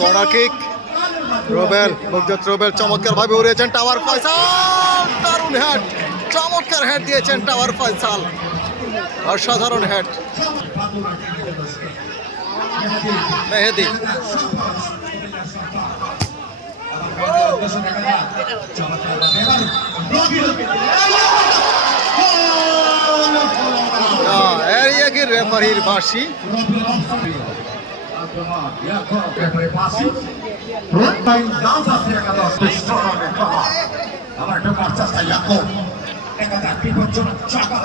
Corner kick. Robel মুগ্ধত Robel চমৎকার ভাবে উড়িয়েছেন tower Faisal. দারুণ হ্যাট চমৎকার হ্যাট দিয়েছেন টাওয়ার ফয়সাল। অসাধারণ হ্যাট মেহেদি। চমৎকার। কি রেফারির বাসি থেকে ঢুকে পড়েছে ঢুকে পড়েছে বিপজ্জনক চাকা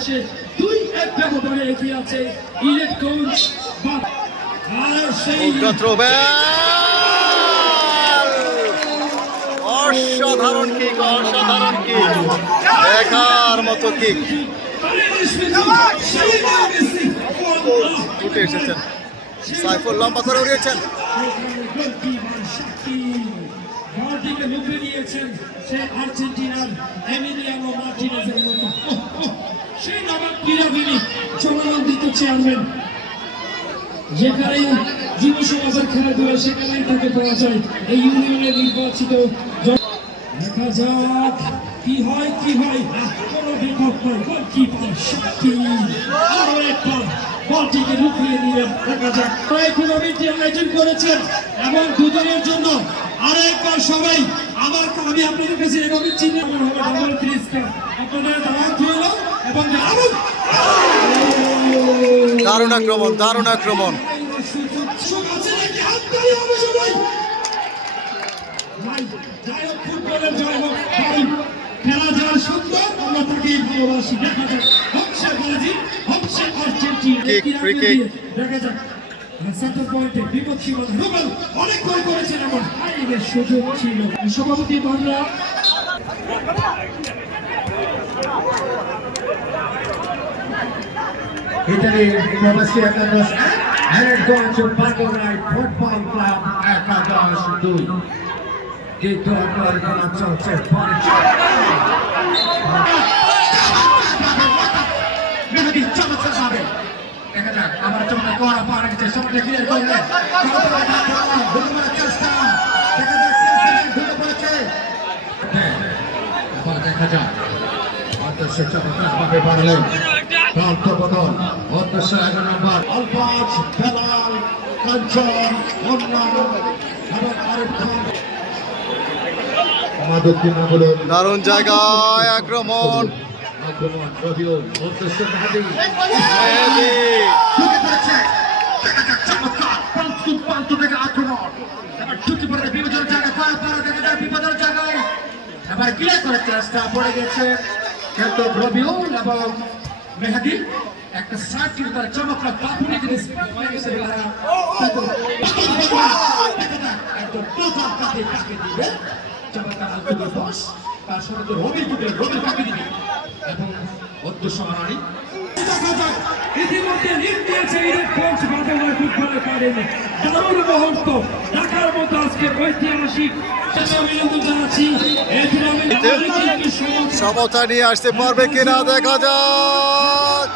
এসে দুই এক ব্যবধানে এগিয়ে আছে ইলেট কোচ আর সেই অসাধারণ কিক অসাধারণ কিক দেখার মতো কিক উঠে এসেছেন। সাইফুল লম্বা করে উড়িয়েছেন। ভারতীকে লুপে নিয়েছেন সে আর্জেন্টিনার এমিলিয়ানো মার্টিনেজের মতো। সেই নবাব চেয়ারম্যান। যেখানে যুব সমাজের খেলাধুলা সেখানেই তাকে এই ইউনিয়নের নির্বাচিত দেখা যাক কি হয় কি হয় কোনো লুকিয়ে দেখা যাক। টুর্নামেন্টটি আয়োজন করেছেন এবং দুদিনের জন্য আরও একবার সবাই আমার আমি আপনাদের কাছে এভাবে চিনে আমার হবে ডাবল এবং দারুণ দারুণ আক্রমণ দারুণ আক্রমণ খেলা যার সুন্দর, আমরা তাকেই ভালোবাসি। দেখা যাক, দেখা যাক, সেন্টার পয়েন্টে বিপদ সীমানা। রুবেল অনেক গোল করেছেন এমন। সুযোগ ছিল। সভাপতি Bangla Italy University Academy and it goes to Bangalore Football Club Akadosh 2 কিন্তু এখানে চলছে দেখা যাক আমার চমৎকার করা পাওয়া গেছে সবটা ক্লিয়ার করলে চেষ্টা দেখা যাক ঢুকে পড়েছে দেখা যাক অদৃশ্য চমৎকার ভাবে বাড়লেন প্রান্ত বদল অদৃশ্য এগারো নম্বর আলফাজ বেলাল কাঞ্চন দারুণ জায়গায় আক্রমণ। আক্রমণ চমৎকার। পান্তু পান্তু থেকে আক্রমণ। এবার ঢুকে পড়ে বিপদের জায়গায় করা পড়া দেখা যায় বিপদের জায়গায়। এবার ক্লিয়ার করার চেষ্টা পড়ে গেছে। কিন্তু রবিউল এবং মেহাদি একটা শার্ট কিন্তু তার চমৎকার বাপুনি জিনিস হয়ে তারা কিন্তু দেখা যাক একদম টোটাল কাকে কাকে দিবে? চমৎকার আলকুলের বস তার সাথে তো রবি দিবে রবি কাকে দিবে? এবং ইতিমধ্যে লিড দিয়েছে ফুটবল একাডেমি দারুণ মুহূর্ত। ঐতিহাসিক সমতা নিয়ে আসতে পারবে কিনা দেখা যাক